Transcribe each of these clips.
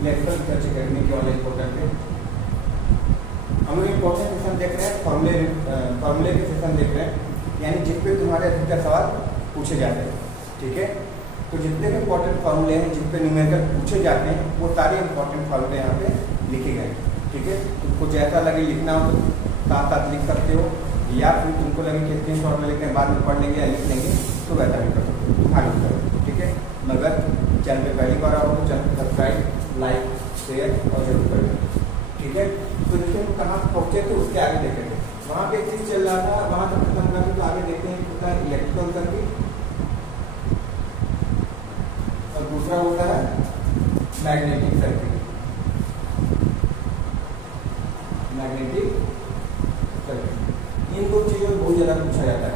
Electrical research academy के online portal पे हम लोग इंपॉर्टेंट सेशन देख रहे हैं, फॉर्मूले के सेशन देख रहे हैं, यानी जिस पे तुम्हारे अधिकतर सवाल पूछे जाते हैं। ठीक है, तो जितने भी इंपॉर्टेंट फॉर्मूले हैं जिन पे न्यूमेरिकल पूछे जाते हैं वो सारे इंपॉर्टेंट फॉर्मूले यहाँ पे लिखे गए। ठीक है, तुमको जैसा लगे लिखना हो तो साथ साथ लिख सकते हो, या फिर तुमको लगे कि इतने फॉर्मूले के बाद में पढ़ लेंगे या लिख लेंगे तो वैसा भी कर सकते हो, आगे करो। ठीक है, मगर चैनल पे पहली बार आओ तो चैनल सब्सक्राइब, लाइक, शेयर और जरूर करें। ठीक है, तो देखिए हम कहाँ पहुँचे थे उसके आगे देखेंगे। वहाँ पे एक चीज़ चल रहा था, वहाँ तक खत्म करके तो आगे देखते हैं होता है इलेक्ट्रिकल सर्किट और दूसरा होता है magnetic circuit. Magnetic circuit in दो चीज़ों में बहुत ज़्यादा पूछा जाता है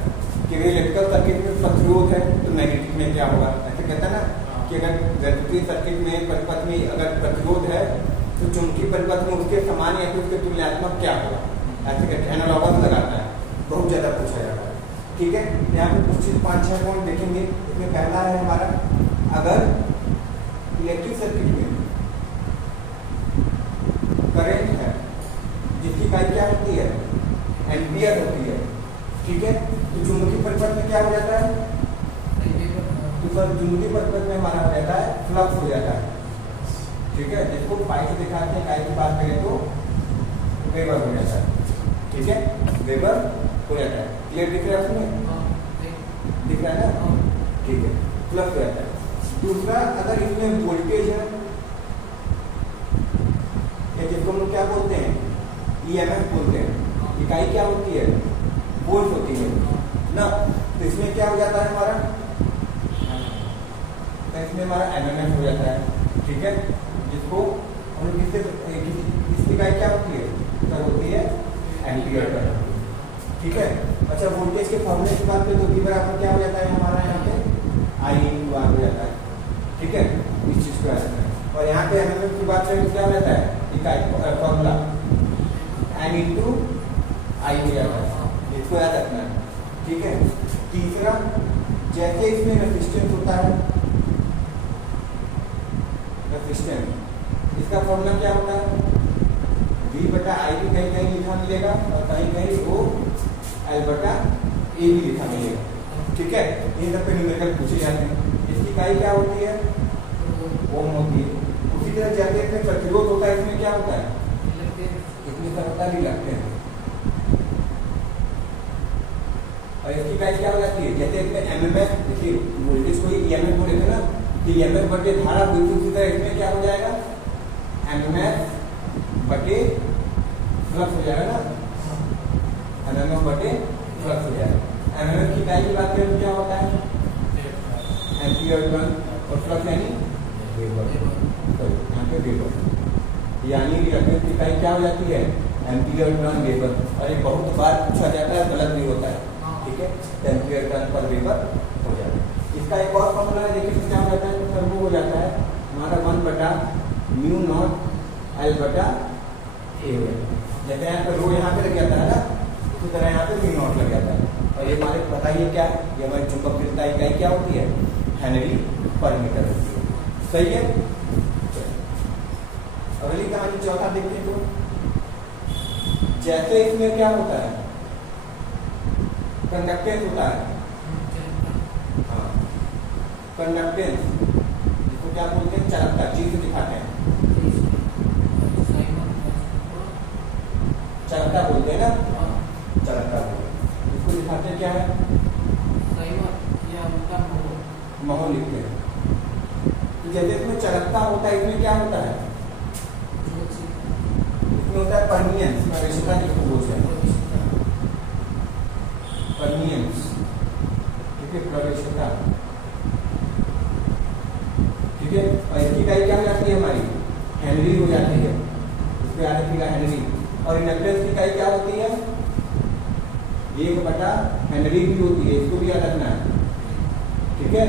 कि अगर इलेक्ट्रिकल सर्किट में प्रतिरोध है तो मैग्नेटिक में क्या होगा। ऐसे कहता है ना कि अगर वैद्युतीय सर्किट में परिपथ में अगर प्रतिरोध है तो चुंबकीय परिपथ में उसके समान या फिर उसके तुलनात्मक क्या होगा, ऐसे कहते हैं, एनालॉगस लगाता है, बहुत ज़्यादा पूछा जाता है। ठीक है, यहाँ पे कुछ चीज़ 5-6 पॉइंट देखेंगे। इसमें पहला है हमारा, अगर इलेक्ट्रिक सर्किट में करंट है जिसकी इकाई क्या होती है, एम्पियर होती है। ठीक है, तो चुंबकीय परिपथ में क्या हो जाता है, तो सर चुंबकीय परिपथ में हमारा रहता है फ्लक्स हो जाता है। ठीक है, जिसको पाई से दिखाते हैं, इकाई की बात करें तो वेबर हो जाता है। ठीक है, वेबर हो जाता है। क्लियर दिख रहा है उसमें, दिख रहा है ना। ठीक है, फ्लक्स हो जाता है। दूसरा, अगर इसमें वोल्टेज है या जिसको हम लोग क्या बोलते हैं, ईएमएफ बोलते हैं, इकाई क्या होती है, वोल्ट होती है ना, तो इसमें क्या हो जाता है हमारा, तो इसमें हमारा एमएमएफ हो जाता है। ठीक है, जिसको हम लोग इसकी इकाई क्या होती है, सर होती है एम्पियर पर। ठीक है, अच्छा वोल्टेज के फॉर्मूले की बात करें तो V बराबर क्या हो जाता है हमारा, यहाँ पे I/R हो जाता है। ठीक है, इस चीज़ को याद रखना है। और यहाँ पे एमएमएफ की बात करें तो क्या हो जाता है, इकाई फॉर्मूला N/I हो जाता है, इसको याद रखना है। ठीक है, तीसरा, जैसे इसमें रेजिस्टेंस होता है, रेजिस्टेंस, इसका फॉर्मूला क्या होता है, V/I भी कहीं कहीं लिखा मिलेगा और कहीं कहीं वो L/A भी लिखा मिलेगा। ठीक है, इन सब पे न्यूमेरिकल पूछे जाते हैं। इसकी इकाई क्या होती है, ओम होती है। उसी तरह जैसे इसमें प्रतिरोध होता है, इसमें क्या होता है, इसमें सब होता है रिलक्टेंस, और इसकी इकाई क्या हो जाती है, जैसे इसमें एमएमएफ, देखिए वोल्टेज को ईएमएफ बोले थे ना, तो ईएमएफ बटे धारा बिल्कुल उसी तरह इसमें क्या हो जाएगा, एमएमएफ बटे फ्लक्स हो जाएगा ना, एमएमएफ बटे फ्लक्स हो जाएगा। एमएमएफ की इकाई की बात करें तो क्या होता है, एम्पियर टर्न, और फ्लक्स यानी वेबर, यहाँ पे वेबर, यानी रिलक्टेंस की इकाई क्या हो जाती है, एम्पियर टर्न वेबर। और ये बहुत बार पूछा जाता है, गलत नहीं होता है। ठीक है, एम्पियर टर्न पर वेबर हो जाता है। इसका एक और फॉर्मूला है, देखिए क्या हो जाता है, तो वो हो जाता है हमारा 1/μ0 L/A। जैसे यहाँ पे रो यहाँ पे लग जाता है ना, उसी तरह यहाँ पे μ0 लग जाता है। और ये हमारे बताइए क्या, ये हमारी चुंबकशीलता इकाई क्या होती है, हेनरी पर मीटर होती है। सही है, अगली कहानी चौथा देखते हैं। तो जैसे इसमें क्या होता है, कंडक्टेंस होता है, हाँ कंडक्टेंस, इसको क्या बोलते हैं, चालकता, चीज से दिखाते हैं, चालकता बोलते हैं ना, चालकता बोलते हैं। इसको दिखाते हैं क्या है, महो लिखते हैं। तो जैसे इसमें चालकता होता है, इसमें क्या होता है, इसमें होता है परमियंस, प्रवेशिता जिसको बोलते हैं, परमियंस। ठीक है, प्रवेशिता। ठीक है, और इसकी इकाई क्या हो जाती है हमारी, हेनरी हो जाती है, इसमें आने की हेनरी। और इंडक्टेंस की इकाई क्या होती है, 1/हेनरी भी होती है, इसको भी याद रखना है। ठीक है,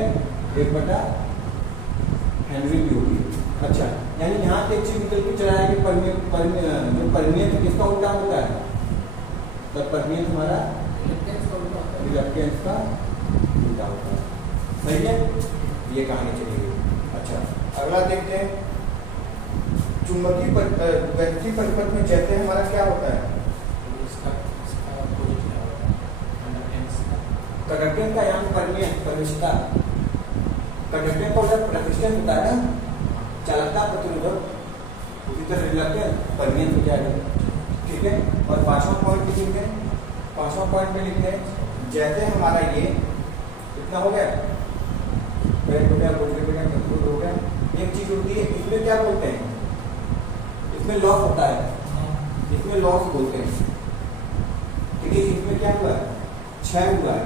1/हेनरी भी होती है। अच्छा, यानी यहाँ से एक चीज निकल के चला है कि जो परमियंस किसका उल्टा होता है, तो परमियंस हमारा रिलक्टेंस का उल्टा होता है। सही है, ये कहानी चलेगी। अच्छा, अगला देखते हैं। चुंबकीय वैद्युतीय परिपथ में जैसे हमारा क्या होता है, कंडक्टेंस का यहाँ परमीय प्रविष्टता, कंडक्टेंस का मतलब प्रतिष्ठित होता है ना, चालकता प्रतिरोधक, उसी तरह रिलक्टेंस परमीय हो जाएगा। ठीक है, और पांचवा पॉइंट लिखते हैं, पांचवा पॉइंट में लिखते हैं जैसे हमारा ये इतना हो गया, हो गया। एक चीज होती है इसमें क्या बोलते हैं, इसमें लॉस होता है, इसमें लॉस बोलते हैं। ठीक है, इसमें क्या हुआ है, क्षय हुआ है,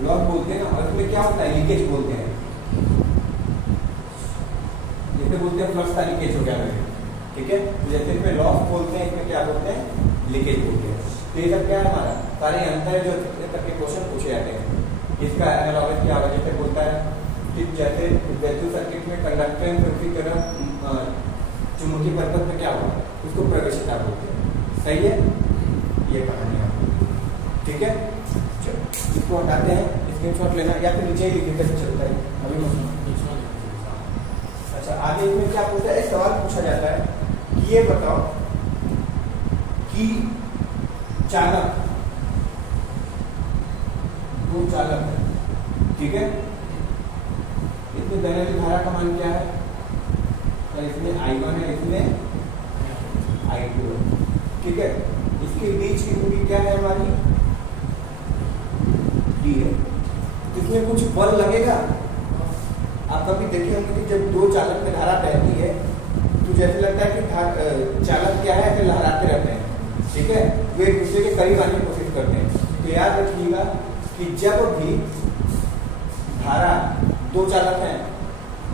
लॉस बोलते हैं ना। और इसमें क्या होता है, लीकेज बोलते हैं, जैसे बोलते हैं फ्लक्स का लीकेज हो गया। ठीक है, जैसे इसमें लॉस बोलते हैं, इसमें क्या बोलते हैं, लीकेज बोलते हैं। तो ये सब क्या है हमारा सारे अंतर जो करके क्वेश्चन पूछे जाते हैं। इसका एनालॉगस क्या होगा, जैसे बोलता है कि जैसे वैद्युत सर्किट में कंडक्टेंस, उसी तरह चुंबकीय परिपथ में क्या होगा, उसको प्रवेशिता बोलते हैं। सही है, ये कहानी है। ठीक है, चलो इसको हटाते हैं, स्क्रीनशॉट लेना या फिर नीचे ही लिख देते चलता है अभी। अच्छा, आगे इसमें क्या पूछता है, सवाल पूछा जाता है कि ये बताओ कि चालक, दो चालक है, ठीक है, इसमें दैनिक धारा का मान क्या है, तो इसमें I1 है, इसमें I2 है। ठीक है, इसके बीच की दूरी क्या है हमारी, D है। इसमें कुछ बल लगेगा, आप कभी देखे होंगे कि जब दो चालक में धारा बहती है तो जैसे लगता है कि चालक क्या है, ऐसे लहराते रहते हैं। ठीक है, वे एक दूसरे के करीब आने की कोशिश करते हैं। तो याद रखिएगा कि जब भी धारा, दो चालक हैं,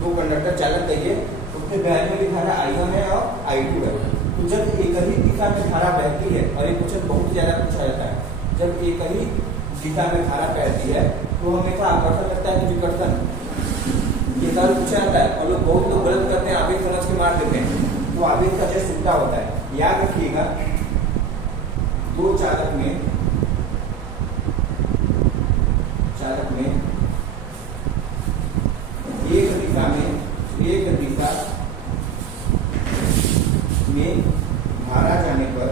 दो कंडक्टर चालक कहिए, उसमें बहने वाली धारा I1 है और I2 है। तो जब एक ही दिशा में धारा बहती है, और एक क्वेश्चन बहुत ज्यादा पूछा जाता है, जब एक ही दिशा में धारा बहती है तो हमेशा आकर्षण लगता है कि विकर्षण, ये सारा पूछा जाता है। और लोग बहुत लोग गलत करते हैं, आवेश समझ के मार देते हैं, तो आवेश का जस्ट उल्टा होता है। याद रखिएगा, दो चालक में एक दिशा में धारा जाने पर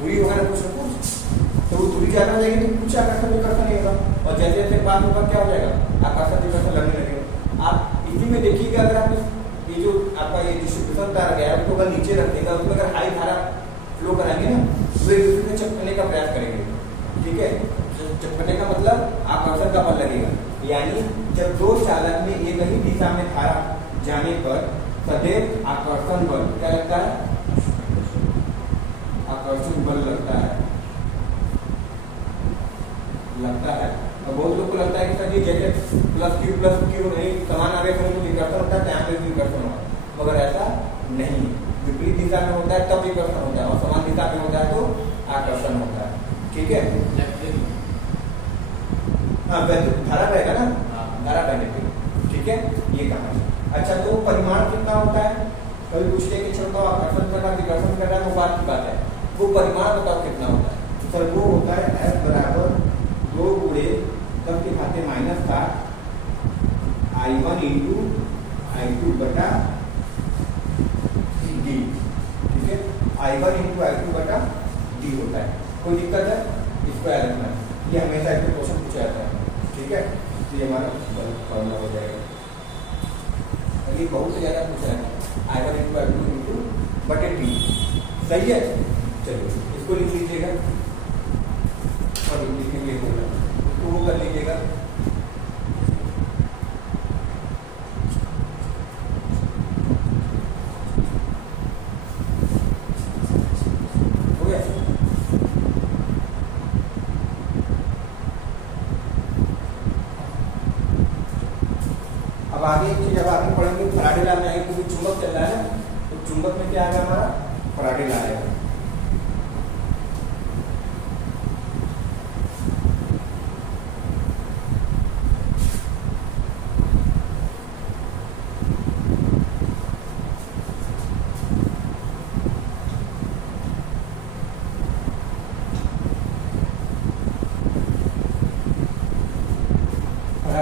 दूरी वगैरह कुछ ना कुछ, तो वो दूरी ज्यादा हो जाएगी तो कुछ आकर्षण विकर्षण नहीं होगा, और जैसे जैसे बात होगा क्या हो जाएगा, आकर्षण विकर्षण लगने लगेगा। आप इसी में देखिएगा, अगर आप ये जो आपका ये डिस्ट्रीब्यूशन तार गया है उसको अगर नीचे रख देगा, उसमें अगर हाई धारा फ्लो कराएंगे ना तो एक दूसरे में चपकने का प्रयास करेंगे। ठीक है, चपकने का मतलब आकर्षण का बल लगेगा। यानी जब दो चालक में एक ही दिशा में धारा जाने पर सदैव आकर्षण बल क्या लगता है, आकर्षण बल लगता है। और बहुत लोग को लगता है कि सर ये जैसे प्लस क्यू नहीं, समान आवेश होने तो विकर्षण होता है, यहाँ पे भी विकर्षण होगा, मगर ऐसा नहीं। विपरीत दिशा में होता है तब विकर्षण होता है, और समान दिशा में होता है तो आकर्षण होता है। ठीक है, हाँ धारा बहेगा ना, धारा बहने पे। ठीक है, ये कहानी। अच्छा, तो परिमाण कितना होता है, कभी पूछते हैं कि चलो आकर्षण करना विकर्षण करना, वो बात की बात है, वो परिमाण बताओ कितना होता है। सर वो होता है F बराबर 2 गुणे तब के खाते -7 I1 इंटू I2 बटा D। ठीक है, I1 इंटू I2 बटा D होता है। कोई दिक्कत है, इसको याद रखना, ये हमेशा एक क्वेश्चन पूछा जाता है। ठीक है, तो ये हमारा फॉर्मूला हो जाएगा। ये बहुत ज्यादा पूछा है, I1 इंटू I2 इंटू बटे D। सही है, चलिए इसको लिख लीजिएगा और लिखेंगे इसको वो कर लीजिएगा। हो गया। अब आगे एक चीज, अब आगे पढ़ेंगे फराडे लॉ में आएगा, क्योंकि चुंबक चल रहा है ना, तो चुंबक में क्या आएगा हमारा, फराडे लॉ आएगा।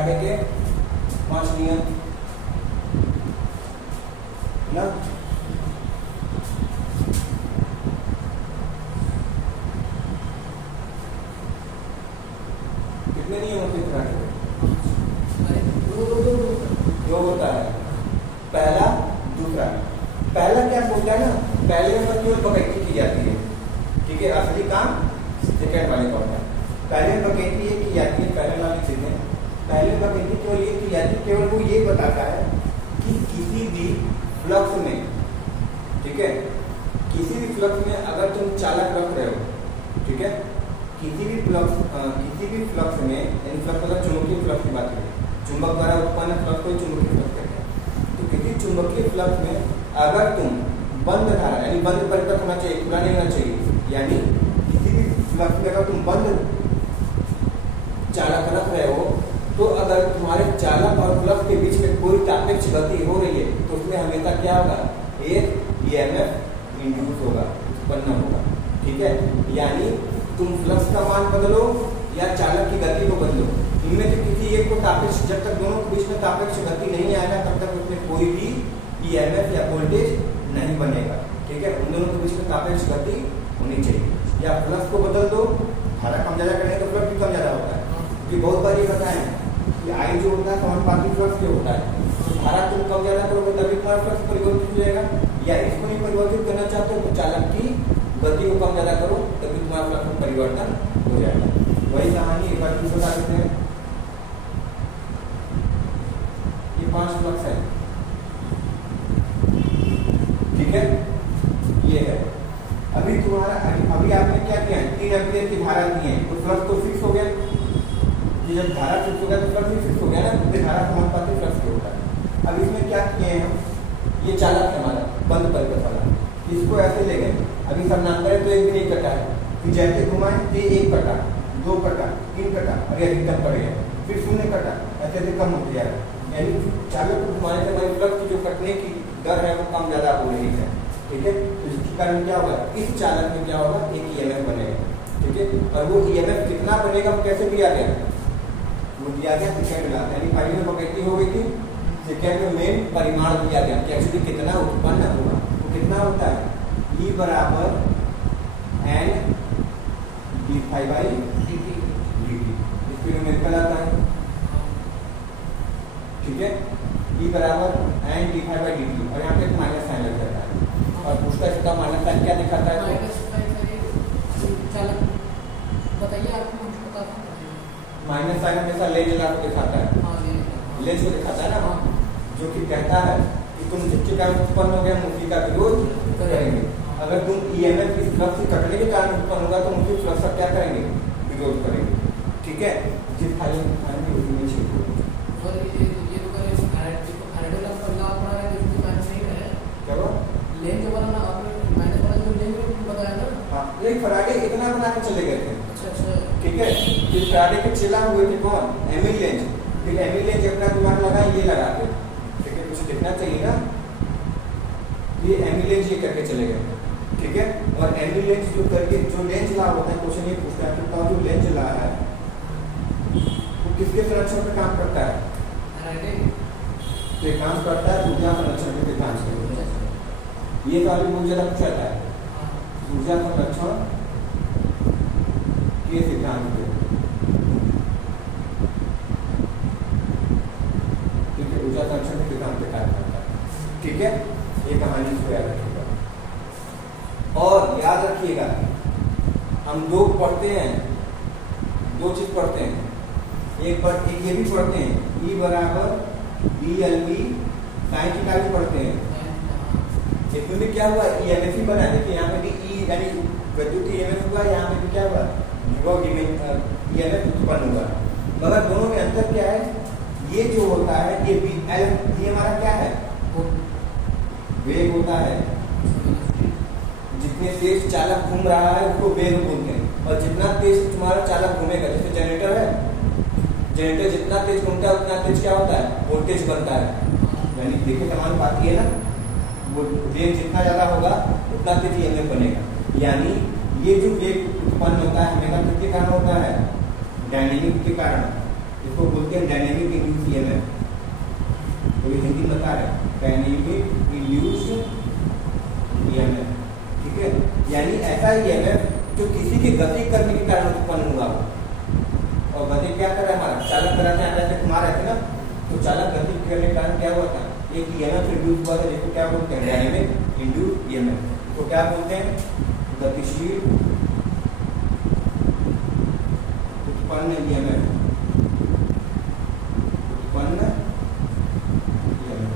फैराडे के 5 नियम ना। कितने नियम होते हैं फैराडे के? दो होता है, पहला दूसरा। पहला क्या होता है ना, पहले नंबर केवल बकैती की जाती है, ठीक है, असली काम सेकंड वाले का होता है। पहले बकैती ये की जाती है, पहले वाली चीजें पहले बकैती केवल ये की जाती है, केवल वो ये बताता है कि किसी भी फ्लक्स में, ठीक है, किसी भी फ्लक्स में अगर तुम चालक रख रहे हो, ठीक है, किसी भी फ्लक्स में, यानी फ्लक्स मतलब चुंबकीय फ्लक्स की बात करें, चुंबक द्वारा उत्पन्न फ्लक्स को चुंबकीय फ्लक्स कहते हैं। तो किसी चुंबकीय फ्लक्स में अगर तुम बंद धारा, यानी बंद परिपथ होना चाहिए, खुला नहीं होना चाहिए, यानी किसी भी फ्लक्स में अगर तुम बंद चालक रख रहे हो, तो अगर तुम्हारे चालक और फ्लक्स के बीच में कोई सापेक्ष गति हो रही है, तो उसमें हमेशा क्या होगा, एक ईएमएफ इंड्यूस होगा, उत्पन्न होगा, ठीक है। यानी तुम फ्लक्स का मान बदलो या चालक की गति को बदलो, इनमें से किसी एक को सापेक्ष, जब तक दोनों के बीच में सापेक्ष गति नहीं आएगा तब तक उसमें कोई भी ईएमएफ या वोल्टेज नहीं बनेगा, ठीक है। उन दोनों के बीच में सापेक्ष गति होनी चाहिए। या फ्लक्स को बदल दो, धारा कम ज्यादा करेंगे तो फ्लक्स भी कम ज्यादा होता है, क्योंकि बहुत बार ये पता है कि आई जो होता है समानुपाती फ्लक्स जो होता है, धारा तुम कम ज्यादा करोगे तभी तुम्हारा फ्लक्स परिवर्तित हो जाएगा, या इसको नहीं परिवर्तित करना चाहते हो तो चालक की गति को कम ज्यादा करो तभी तुम्हारा फ्लक्स में परिवर्तन हो जाएगा। वही कहानी एक बार फिर बता देते हैं। ये 5 फ्लक्स है, ठीक है, ये है। अभी तुम्हारा अभी आपने क्या किया है, 3 एम्पीयर की धारा दी है, तो फ्लक्स तो फिक्स हो गया। ये जब धारा फिक्स हो गया तो फ्लक्स भी फिक्स हो गया ना, क्योंकि धारा समानुपाती फ्लक्स के होता है। अब इसमें क्या किए हैं हम, ये चालक है हमारा बंद परिपथ वाला, इसको ऐसे ले गए, अभी समानांतर है तो एक भी नहीं कटा है, फिर जैसे घुमाए तो 1 कटा, 2 कटा, 3 कटा, और ये अधिकतम पड़ गया, फिर 0 कटा, ऐसे ऐसे कम होते जा रहा है। यानी चालक को घुमाने से हमारी फ्लक्स की जो कटने की दर है वो कम ज्यादा हो रही है, ठीक है। तो इसके कारण क्या होगा, इस चालक में क्या होगा, एक ईएमएफ बनेगा, ठीक है। और वो ईएमएफ कितना बनेगा वो कैसे दिया गया, वो दिया गया सेकंड में, यानी पहले में बकैती हो गई थी, सेकंड में मेन परिमाण दिया गया कि एक्चुअली कितना उत्पन्न होगा। वो कितना होता है, E बराबर n d∅dt, इसमें न्यूमेरिकल आता है, ठीक है। E बराबर n d∅dt, और यहाँ पे माइनस साइन लग जाता है, और उसका इसका माइनस साइन क्या दिखाता है, बताइए आपको पता है। माइनस साइन हमेशा लेंज ला को दिखाता है, लेंज को दिखाता है ना, जो कि कहता है कि तुम जिसके कारण उत्पन्न हो गया उसी का विरोध करेंगे। अगर तुम ईएमएफ इस फ्लक्स से कटने के कारण उत्पन्न होगा तो उसी फ्लक्स का क्या करेंगे, विरोध करेंगे, ठीक है। जिस फाइल में उसी में छिपो और ये तो करे फैराडे लॉ का लॉ पढ़ा है, इसमें मैच नहीं है क्या हुआ, लेंज बनाना आपने मैंने पढ़ा जो लेंज बताया ना। हां, ये फैराडे इतना बना के चले गए थे, अच्छा, ठीक है। फिर फैराडे के चेला हुए थे कौन, एमिल लेंज। फिर एमिल लेंज अपना दिमाग लगा ये लगा के, ठीक है, कुछ दिखना चाहिए ना, ये एमिल लेंज ये करके चले गए, ठीक है। और एमिल लेंज जो करके जो लेंज ला होता है, क्वेश्चन ये पूछता है कि जो लेंज ला है वो किसके संरक्षण पे काम करता है, फैराडे पे काम करता है ऊर्जा संरक्षण के सिद्धांत से। ये वाली बहुत ज्यादा पूछा जाता है, ऊर्जा संरक्षण के सिद्धांत पे, ठीक है, ऊर्जा संरक्षण के सिद्धांत पे कार्य करता है, ठीक है। ये कहानी इसको याद रखिएगा। और याद रखिएगा हम लोग पढ़ते हैं, 2 चीज पढ़ते हैं, एक ये भी पढ़ते हैं E बराबर BLV साइन थीटा भी पढ़ते हैं। इसमें भी क्या हुआ, ईएमएफ ही बना, देखिए यहाँ पे भी E यानी विद्युत ईएमएफ हुआ, यहाँ पे भी क्या हुआ, विभव ईएमएफ उत्पन्न हुआ। मगर दोनों में अंतर क्या है, ये जो होता है ये BL, ये हमारा क्या है, वेग होता है, जितने तेज चालक घूम रहा है उसको वेग बोलते हैं, और जितना तेज तुम्हारा चालक घूमेगा, जैसे जनरेटर है, जनरेटर जितना तेज घूमता है उतना तेज क्या होता है, वोल्टेज बनता है। यानी देखिए समान बात ये है ना, वो वेग जितना ज्यादा होगा उतना तेज ईएमएफ बनेगा। यानी ये जो वेग उत्पन्न होता है हमेशा किसके कारण होता है, डायनेमिक के कारण। इसको बोलते हैं डायनेमिक इंड्यूस ईएमएफ। तो ये हिंदी में बता रहे हैं डायनेमिक इंड्यूस ईएमएफ, ठीक है। यानी ऐसा ईएमएफ जो किसी की गति करने के कारण उत्पन्न हुआ हो। और गति क्या कर रहा है हमारा चालक कराते हैं, ऐसे घुमा रहे थे ना, तो चालक गति करने के कारण क्या हुआ था, एक ईएमएफ इंड्यूस हुआ था, जिसको क्या बोलते हैं डायनेमिक इंड्यूस ईएमएफ। तो क्या बोलते हैं गतिशील उत्पन्न ईएमएफ, उत्पन्न ईएमएफ,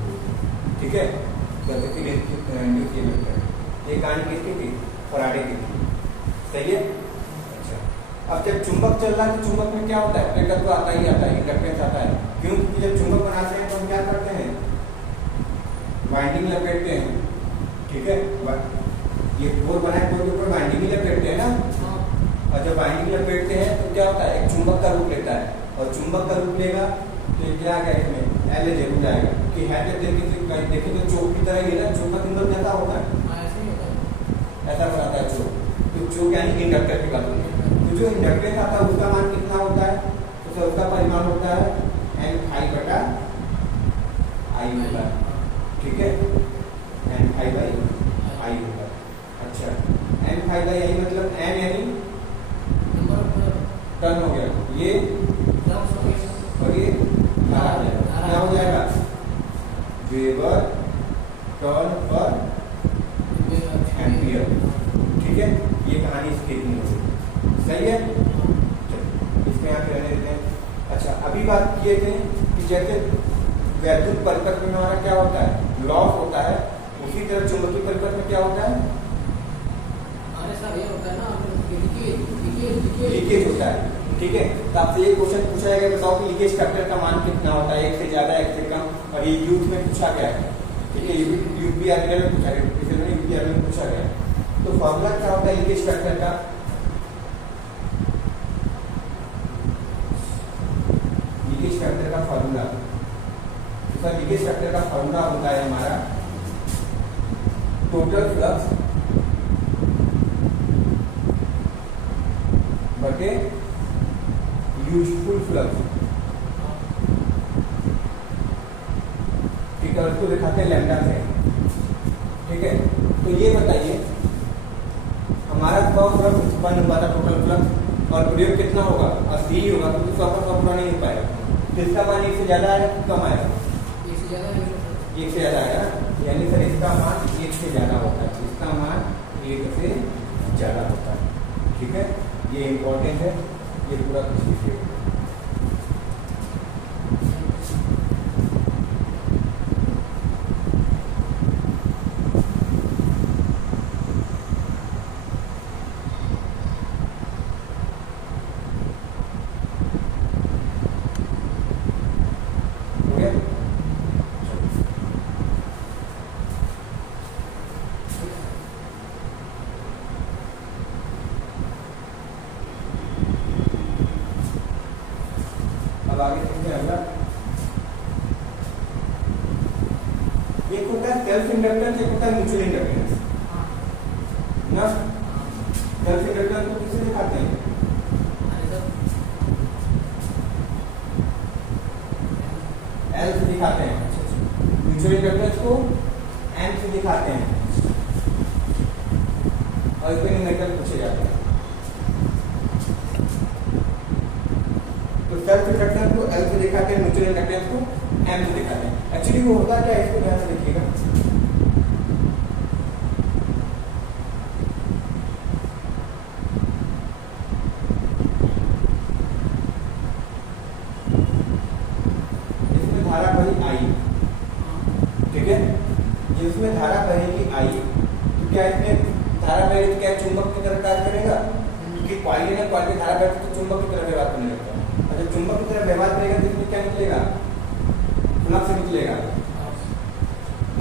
ठीक है। गतिशील इंड्यूस ईएमएफ ये कहानी किसकी थी, फराडे की थी, सही है। अच्छा, अब जब चुंबक चल रहा है तो चुंबक में क्या होता है, प्रेरकत्व आता ही आता है, इंडक्टेंस आता है। क्यों, क्योंकि जब चुंबक बनाते हैं तो हम क्या करते हैं, वाइंडिंग लपेटते हैं, ठीक है। ये कोर बनाए कोर के ऊपर वाइंडिंग ही लपेटते हैं ना, और जब वाइंडिंग लपेटते हैं तो क्या होता है, एक चुंबक का रूप लेता है, और चुंबक का रूप लेगा तो क्या आ गया इसमें एल जरूर जाएगा, कि है तो देखिए तो चौक की तरह ही ना, चौक का सिंबल कैसा होता है, ऐसा बनाता है चौक। तो चौक यानी इंडक्टर की बात होती है। तो जो इंडक्टेंस आता है उसका मान कितना होता है, तो उसका परिमाण होता है एन फाई बटा आई होता है, ठीक है, एन फाई बाई आई होता है। अच्छा, एन फाई बाई आई मतलब एन यानी टर्न हो गया, ये और ये क्या हो जाएगा, वेबर टर्न पर एम्पियर, ठीक है। ये कहानी इसकी सही है, इसमें यहाँ पे रहने देते हैं। अच्छा, अभी बात किए थे कि जैसे वैद्युत परिपथ में हमारा क्या होता है, लॉस होता है, उसी तरह चुंबकीय परिपथ में क्या होता है, लीकेज होता है, ठीक है। तो आपसे ये क्वेश्चन पूछा जाएगा, बताओ कि लीकेज फैक्टर का मान कितना होता है, एक से ज्यादा एक से कम, और ये यूथ में पूछा गया है, ठीक है, यूपीआरएल में पूछा गया, यूपीआरएल में पूछा गया। तो फॉर्मूला क्या होता है लीकेज फैक्टर का, लीकेज फैक्टर का फॉर्मूला, तो लीकेज फैक्टर का फॉर्मूला होता है हमारा टोटल फ्लक्स बटे यूजफुल फ्लक्स, ठीक है। उसको दिखाते हैं लैम्डा से, ठीक है। तो ये बताइए हमारा 100 फ्लक्स उत्पन्न हुआ था टोटल फ्लक्स, और प्रयोग कितना होगा, 80 ही होगा, क्योंकि 100 का 100 पूरा नहीं हो पाएगा। तो इसका मान 1 से ज्यादा आएगा, कम आएगा, 1 से ज्यादा आएगा, यानी सर इसका मान 1 से ज्यादा होता है, इसका मान 1 से ज्यादा होता है, ठीक है। ये इम्पोर्टेंट है, ये पूरा कुछ लिखिए। अब आगे देखते हैं अगला, एक होता है सेल्फ इंडक्टेंस, एक होता है म्यूचुअल इंडक्टेंस ना। सेल्फ इंडक्टेंस को किससे दिखाते हैं, एल से दिखाते हैं, म्यूचुअल इंडक्टेंस को एम से दिखाते हैं, और इसमें न्यूमेरिकल पूछे जाते हैं। तो सेल्फ इंडक्टेंस को एल से दिखाते हैं, म्यूचुअल इंडक्टेंस को एम से दिखाते हैं। एक्चुअली वो होता क्या है, इसको ध्यान से देखिएगा। इसमें धारा बही आई, ठीक है, जिसमें धारा बहेगी आई, तो क्या इसमें धारा बहेगी तो क्या चुंबक की तरह कार्य करेगा, क्योंकि कॉइल है ना, कॉइल की धारा बहेगी तो चुंबक की तरह व्यवहार करने लगता है। जब चुंबक की तरह व्यवहार करेगा तो इसमें क्या निकलेगा, फ्लक्स निकलेगा।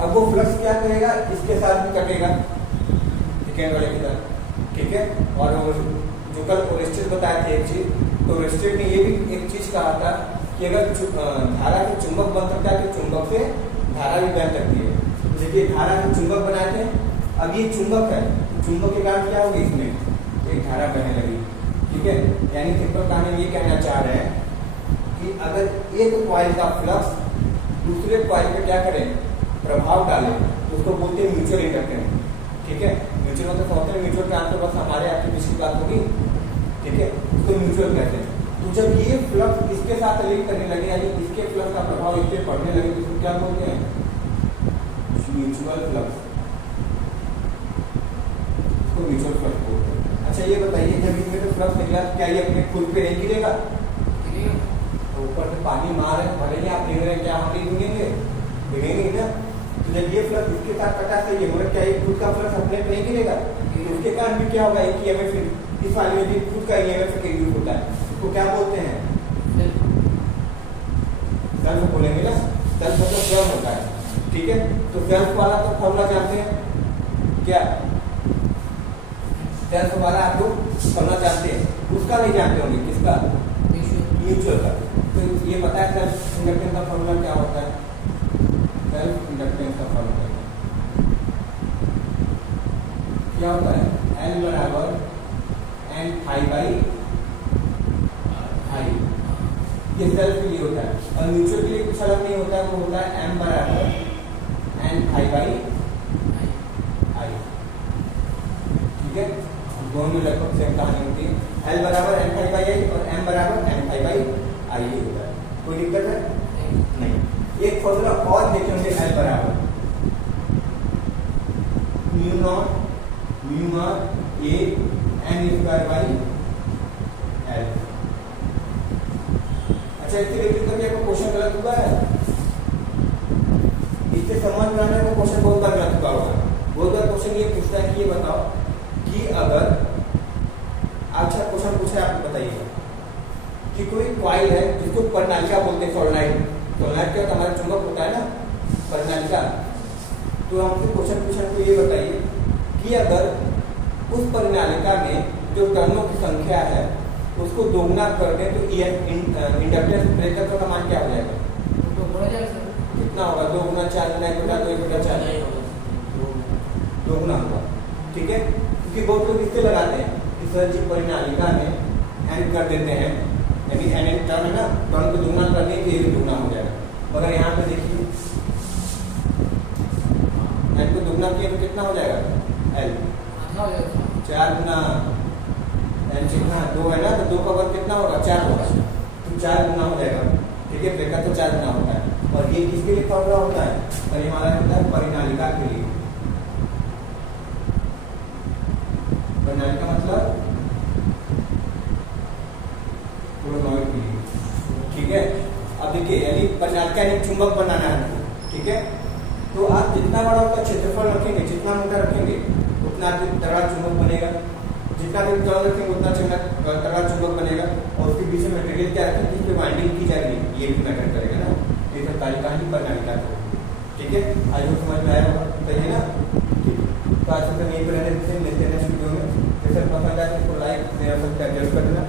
अब वो फ्लक्स क्या करेगा, इसके साथ भी कटेगा सेकेंड वाले की तरह, ठीक है। और जो कल ओरेस्टेड बताया थे एक चीज, तो ओरेस्टेड ने ये भी एक चीज कहा था कि अगर धारा के चुंबक बन सकता है तो चुंबक से धारा भी बन सकती है। देखिए धारा के चुंबक बनाए थे, अब ये चुंबक है, चुंबक के कारण क्या होगी, इसमें एक धारा बहने लगी, ठीक है। यानी सिंपल कहानी ये कहना चाह रहे हैं कि अगर एक कॉइल का फ्लक्स दूसरे कॉइल पे क्या करें, प्रभाव डाले, तो उसको बोलते हैं म्यूचुअल इंडक्टेंस। ठीक है, म्यूचुअल मतलब समझते हैं, म्यूचुअल का आंसर बस हमारे आपके बीच की बात होगी। ठीक है, उसको म्यूचुअल कहते हैं। तो जब ये फ्लक्स इसके साथ लिंक करने लगे, यानी इसके फ्लक्स का प्रभाव इस पे पड़ने लगे, तो इसको क्या बोलते हैं, म्यूचुअल फ्लक्स। इसको म्यूचुअल फ्लक्स बोलते हैं। अच्छा ये बताइए, जब इसमें से फ्लक्स निकला, क्या ये अपने खुद पे नहीं गिरेगा? तो ऊपर से पानी मार है, भले ही आप गिर रहे हैं, क्या हम नहीं गिरेंगे? गिरेंगे ना। तो जब ये फ्लक्स इसके साथ कटा सही है, मगर क्या ये खुद का फ्लक्स अपने पे नहीं गिरेगा? तो उसके कारण भी क्या होगा, एक ईएमएफ इस वाले में भी खुद का ईएमएफ इंड्यूस होता है। इसको क्या बोलते हैं, सेल्फ बोलेंगे ना। सेल्फ मतलब स्वयं होता है। ठीक है, तो सेल्फ वाला तो फॉर्मूला जानते हैं क्या? सेल्फ वाला आप लोग फॉर्मूला जानते हैं, उसका नहीं जानते होंगे, किसका? म्यूचुअल का। तो ये पता है सेल्फ इंडक्टेंस का फॉर्मूला क्या होता है? सेल्फ इंडक्टेंस का फॉर्मूला क्या होता है? L बराबर N फाई बाई आई। ये सेल्फ के लिए होता है, और म्यूचुअल के लिए कुछ अलग नहीं होता है, वो होता है M बराबर N फाई बाई आई। ठीक है, दोनों में लगभग सेम कहानी होती है। L बराबर N फाई बाई आई और M बराबर N फाई बाई आई ही होता है। कोई दिक्कत है? नहीं। एक फॉर्मूला और देखेंगे, L बराबर mu naught A N square by L। अच्छा, इससे रिलेटेड कभी आपको क्वेश्चन गलत हुआ है? इससे समझ में आने का क्वेश्चन बहुत बार गलत हुआ होगा। बहुत बार क्वेश्चन ये पूछता है कि ये बताओ कि अगर, अच्छा क्वेश्चन पूछा है, आपको बताइएगा कि कोई कॉइल है जिसको परिनालिका बोलते हैं, सोलेनॉइड। सोलेनॉइड क्या हमारा चुंबक होता है ना, परिनालिका। तो हमसे क्वेश्चन पूछा, तो ये बताइए कि अगर उस परिनालिका में जो टर्नों की संख्या है उसको दोगुना कर दें, तो इंडक्टेंस ब्रेकर का मान क्या हो जाएगा? तो बढ़ जाएगा सर। कितना होगा? 2 गुना 4 गुना 1 गुना 2 1 गुना 4 2 गुना होगा। ठीक है, क्योंकि बहुत लोग इससे लगाते हैं कि सर जी परिनालिका में एन कर देते हैं, यानी एन टर्न है ना, टर्न को दुगना कर दें, ये दुगना हो जाएगा। मगर यहाँ पे देखिए, एन को दुगना किया तो कितना हो जाएगा? एल 4 गुना एन कितना 2 है ना, तो 2 का वर्ग कितना होगा? 4 होगा, तो 4 गुना हो जाएगा। ठीक है, ब्रेकर तो 4 गुना होता है। और ये किसके लिए फॉर्मूला होता है? और ये हमारा होता है परिनालिका के लिए। परिनालिका मतलब सोलेनॉइड के लिए। ठीक है, अब देखिए, यानी परिनालिका यानी चुंबक बनाना है। ठीक है, तो आप जितना बड़ा उसका क्षेत्रफल रखेंगे, जितना मोटा रखेंगे, उतना तगड़ा चुंबक बनेगा। जितना भी जल रखेंगे उतना तगड़ा चुंबक बनेगा। और उसके बीच में मटेरियल क्या रखेंगे, जिस पे बाइंडिंग की जाएगी, ये भी मैटर करेगा ना। ये सब तालिका ही परिनालिका को। ठीक है, आज वो समझ में आया होगा, सही है ना? ठीक है, तो आज तक यहीं पर रहने से मिलते हैं नेक्स्ट वीडियो में। जैसे पसंद आए तो लाइक शेयर सब्सक्राइब जरूर कर देना।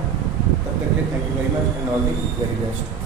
तब तक के लिए thank you very much and all the very best.